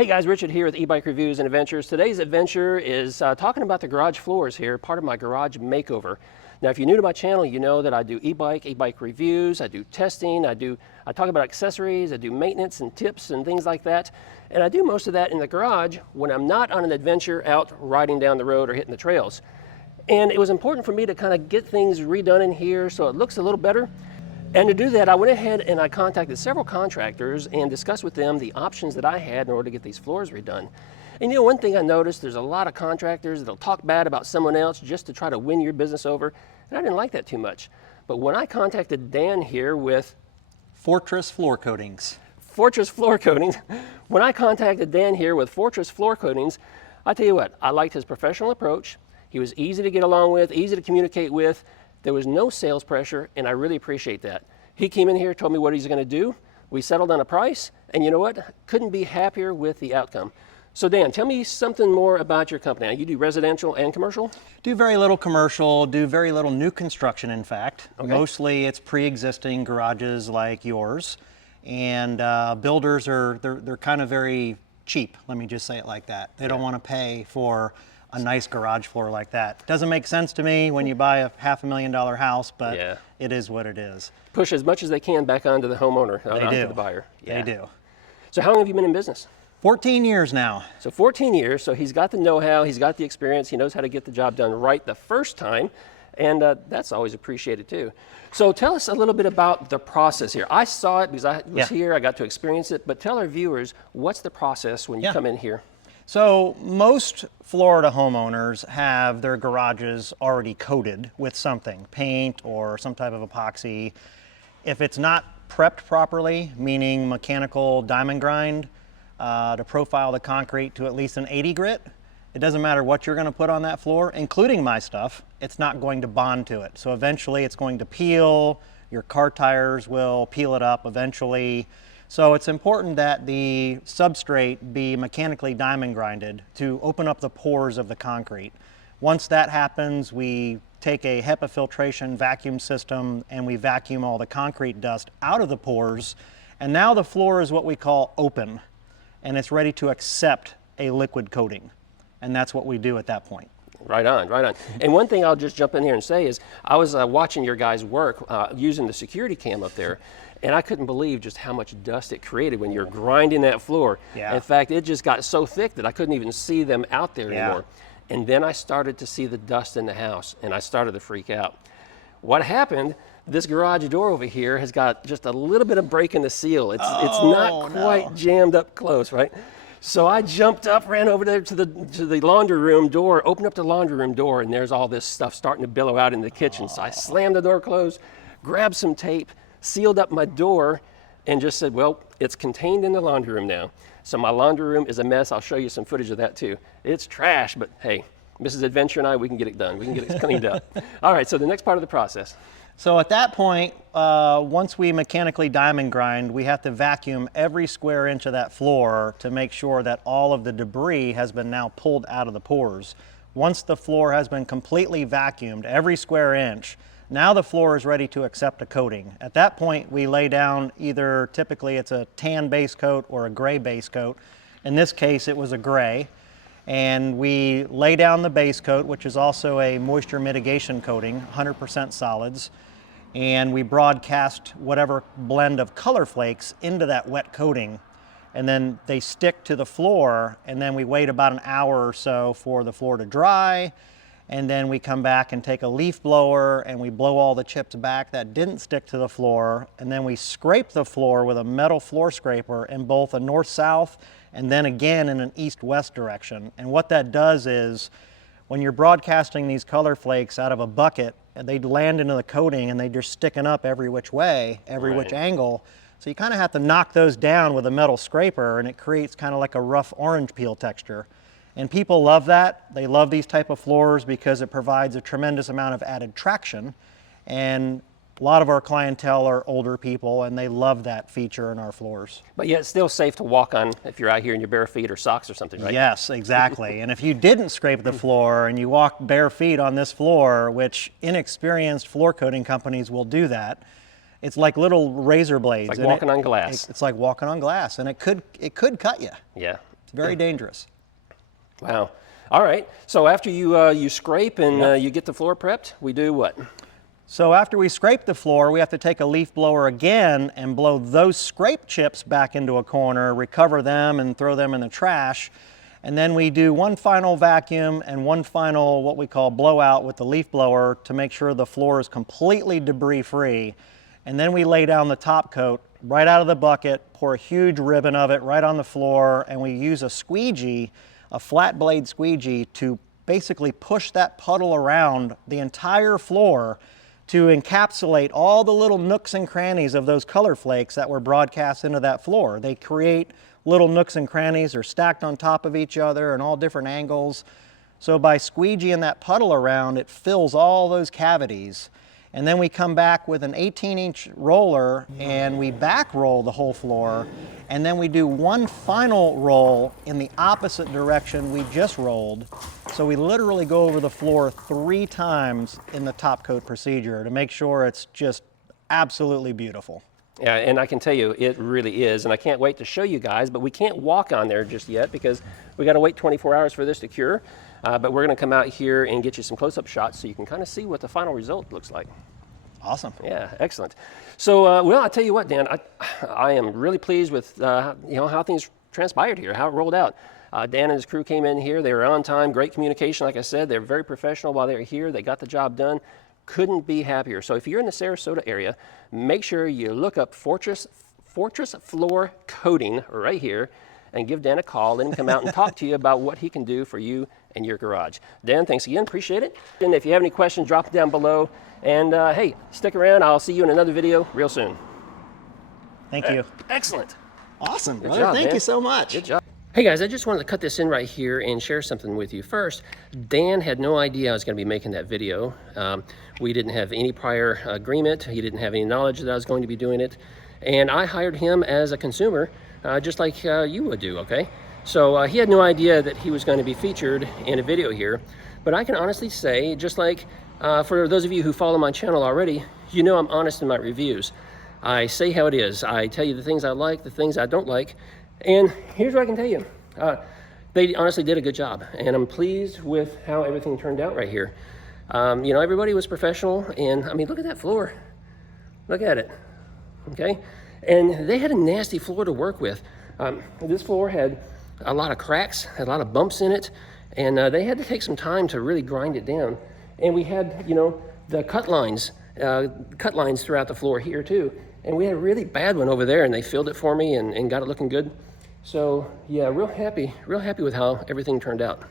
Hey guys, Richard here with eBike Reviews and Adventures. Today's adventure is talking about the garage floors here, part of my garage makeover. Now, if you're new to my channel, you know that I do e-bike reviews, I do testing, I talk about accessories, I do maintenance and tips and things like that. And I do most of that in the garage when I'm not on an adventure out riding down the road or hitting the trails. And it was important for me to kind of get things redone in here so it looks a little better. And to do that, I went ahead and I contacted several contractors and discussed with them the options that I had in order to get these floors redone. And you know, one thing I noticed, there's a lot of contractors that'll talk bad about someone else just to try to win your business over, and I didn't like that too much. But when I contacted Dan here with Fortress Floor Coatings. When I contacted Dan here with Fortress Floor Coatings, I tell you what, I liked his professional approach. He was easy to get along with, easy to communicate with. There was no sales pressure, and I really appreciate that. He came in here, told me what he's gonna do. We settled on a price, and you know what? Couldn't be happier with the outcome. So Dan, tell me something more about your company. Now, you do residential and commercial? Do very little commercial, do very little new construction, in fact. Okay. Mostly it's pre-existing garages like yours. And builders they're kind of very cheap, let me just say it like that. They don't want to pay for a nice garage floor like that. Doesn't make sense to me when you buy a $500,000 house, but it is what it is. Push as much as they can back onto the homeowner, onto the buyer. They do. So how long have you been in business? 14 years now. So 14 years, so he's got the know-how, he's got the experience, he knows how to get the job done right the first time, and that's always appreciated too. So tell us a little bit about the process here. I saw it because I was here, I got to experience it, but tell our viewers, what's the process when you come in here? So most Florida homeowners have their garages already coated with something, paint or some type of epoxy. If it's not prepped properly, meaning mechanical diamond grind to profile the concrete to at least an 80 grit, it doesn't matter what you're gonna put on that floor, including my stuff, it's not going to bond to it. So eventually it's going to peel, your car tires will peel it up eventually. So it's important that the substrate be mechanically diamond grinded to open up the pores of the concrete. Once that happens, we take a HEPA filtration vacuum system and we vacuum all the concrete dust out of the pores. And now the floor is what we call open, and it's ready to accept a liquid coating. And that's what we do at that point. Right on, right on. And one thing I'll just jump in here and say is, I was watching your guys' work using the security cam up there, and I couldn't believe just how much dust it created when you're grinding that floor. In fact, it just got so thick that I couldn't even see them out there anymore. And then I started to see the dust in the house, and I started to freak out. What happened, this garage door over here has got just a little bit of break in the seal. It's not quite jammed up close, right? So I jumped up, ran over there to the laundry room door, opened up the laundry room door, and there's all this stuff starting to billow out in the kitchen. So I slammed the door closed, grabbed some tape, sealed up my door, and just said, well, it's contained in the laundry room now. So my laundry room is a mess. I'll show you some footage of that too. It's trash, but hey, Mrs. Adventure and I, we can get it done. We can get it cleaned up. All right, so the next part of the process. So at that point, once we mechanically diamond grind, we have to vacuum every square inch of that floor to make sure that all of the debris has been now pulled out of the pores. Once the floor has been completely vacuumed, every square inch, now the floor is ready to accept a coating. At that point, we lay down either, typically it's a tan base coat or a gray base coat. In this case, it was a gray. And we lay down the base coat, which is also a moisture mitigation coating, 100% solids. And we broadcast whatever blend of color flakes into that wet coating. And then they stick to the floor, and then we wait about an hour or so for the floor to dry. And then we come back and take a leaf blower and we blow all the chips back that didn't stick to the floor. And then we scrape the floor with a metal floor scraper in both a north-south and then again in an east-west direction. And what that does is, when you're broadcasting these color flakes out of a bucket, they land into the coating and they're just sticking up every which way, every which angle. So you kind of have to knock those down with a metal scraper, and it creates kind of like a rough orange peel texture. And people love that. They love these type of floors because it provides a tremendous amount of added traction. And a lot of our clientele are older people, and they love that feature in our floors. But yet it's still safe to walk on if you're out here in your bare feet or socks or something, right? Yes, exactly. And if you didn't scrape the floor and you walk bare feet on this floor, which inexperienced floor coating companies will do that, it's like little razor blades. It's like walking on glass. It's like walking on glass, and it could cut you. Yeah. It's very dangerous. Wow. All right. So after you scrape and you get the floor prepped, we do what? So after we scrape the floor, we have to take a leaf blower again and blow those scrape chips back into a corner, recover them and throw them in the trash. And then we do one final vacuum and one final what we call blowout with the leaf blower to make sure the floor is completely debris free. And then we lay down the top coat right out of the bucket, pour a huge ribbon of it right on the floor, and we use a squeegee, a flat blade squeegee, to basically push that puddle around the entire floor to encapsulate all the little nooks and crannies of those color flakes that were broadcast into that floor. They create little nooks and crannies, are stacked on top of each other in all different angles. So by squeegeeing that puddle around, it fills all those cavities. And then we come back with an 18-inch roller and we back roll the whole floor. And then we do one final roll in the opposite direction we just rolled. So we literally go over the floor 3 times in the top coat procedure to make sure it's just absolutely beautiful. Yeah, and I can tell you it really is, and I can't wait to show you guys, but we can't walk on there just yet because we got to wait 24 hours for this to cure. But we're going to come out here and get you some close-up shots so you can kind of see what the final result looks like. Awesome. Yeah, excellent. So, well, I'll tell you what, Dan, I am really pleased with how things transpired here, how it rolled out. Dan and his crew came in here. They were on time, great communication. Like I said, they're very professional while they were here. They got the job done. Couldn't be happier. So if you're in the Sarasota area, make sure you look up Fortress Floor Coating right here and give Dan a call. Let him come out and talk to you about what he can do for you and your garage. Dan, thanks again. Appreciate it. And if you have any questions, drop it down below. And hey, stick around. I'll see you in another video real soon. Thank you. Excellent. Awesome, brother. Good job, Thank man. you so much. Good job. Hey guys, I just wanted to cut this in right here and share something with you. First, Dan had no idea I was going to be making that video. We didn't have any prior agreement. He didn't have any knowledge that I was going to be doing it. And I hired him as a consumer, just like you would do, okay? So he had no idea that he was going to be featured in a video here. But I can honestly say, just like for those of you who follow my channel already, you know I'm honest in my reviews. I say how it is. I tell you the things I like, the things I don't like. And here's what I can tell you. They honestly did a good job, and I'm pleased with how everything turned out right here. Everybody was professional, and I mean, look at that floor. Look at it, okay? And they had a nasty floor to work with. This floor had a lot of cracks, had a lot of bumps in it, and they had to take some time to really grind it down. And we had, the cut lines throughout the floor here too. And we had a really bad one over there, and they filled it for me and got it looking good. So yeah, real happy with how everything turned out.